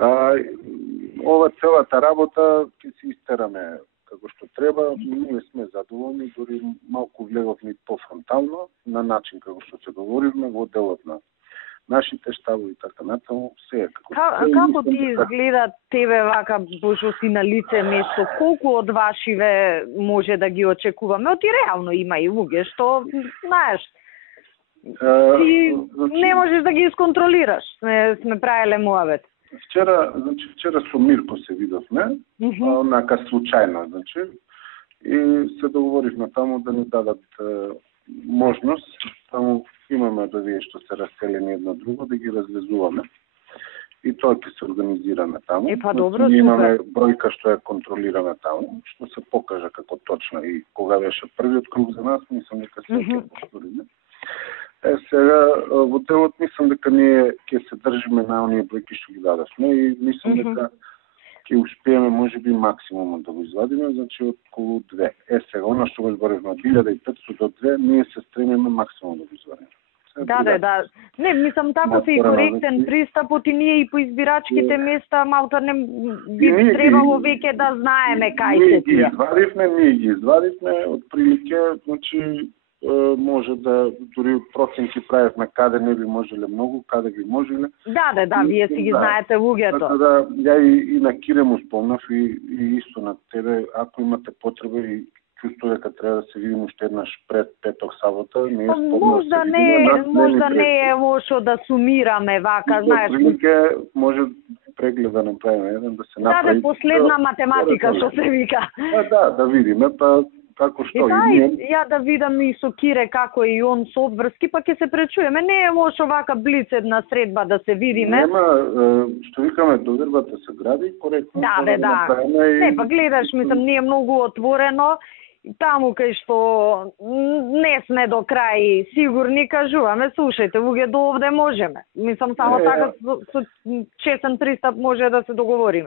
Ова целата работа ќе се истераме како што треба. Ние сме задоволни, дори малку влеговме пофронтално, на начин како што се договоривме во делот на нашите штабови и така натаму, се е како што Како ти изгледа тебе вака, Божо, си на лице место? Колку од вашиве може да ги очекуваме? Оти реално има и луѓе што, знаеш, ти не можеш да ги исконтролираш. Сме правеле муавет. Вчера со Мирко се видовме, онака случајно, и се договоривме таму да ни дадат можност, таму имаме да вие што се раселени едно друго, да ги развезуваме. И тоа ќе се организираме таму. Добро, ние имаме бројка што ја контролираме таму, што се покажа како точно и кога беше првиот круг за нас, мислам дека се ќе повториме. Сега, во делот мислам дека ние ќе се држиме на оние бројки што ги дадовме и мислам дека ќе успееме можеби максимумот да го извадиме, околу 2. Сега, она што го зборевме од 1500 до 2, ние се стремиме максимум да го извадиме. Да. Не, мислам тако се и коректен пристапот и ние и по избирачките места малта не би требало веќе да знаеме кај се тие. Ние ги извадивме, отприлике, може да дури проценти правевме каде не би можеле многу, каде би можеле. Да, вие си ги знаете луѓето. Така ја и на Кире му спомнав и исто на тебе, ако имате потреба и чувство дека треба да се видим уште еднаш пред петок сабота, не е можда не е лошо да сумираме вака, знаеш. Може преглед да направиме еден, да се направи. Да, последна математика што се вика. Да видиме, како што ја да видам и со Кире како и он со обврски, па ќе се пречуеме. Не е лошо вака блиц една средба да се видиме. Нема, што викаме, довербата се гради коректно. Да. Не, па гледаш, мислам, ние многу отворено. Таму кај што не сме до крај сигурни, кажуваме, слушајте, луѓе до овде можеме. Мислам, само така со честен пристап може да се договориме.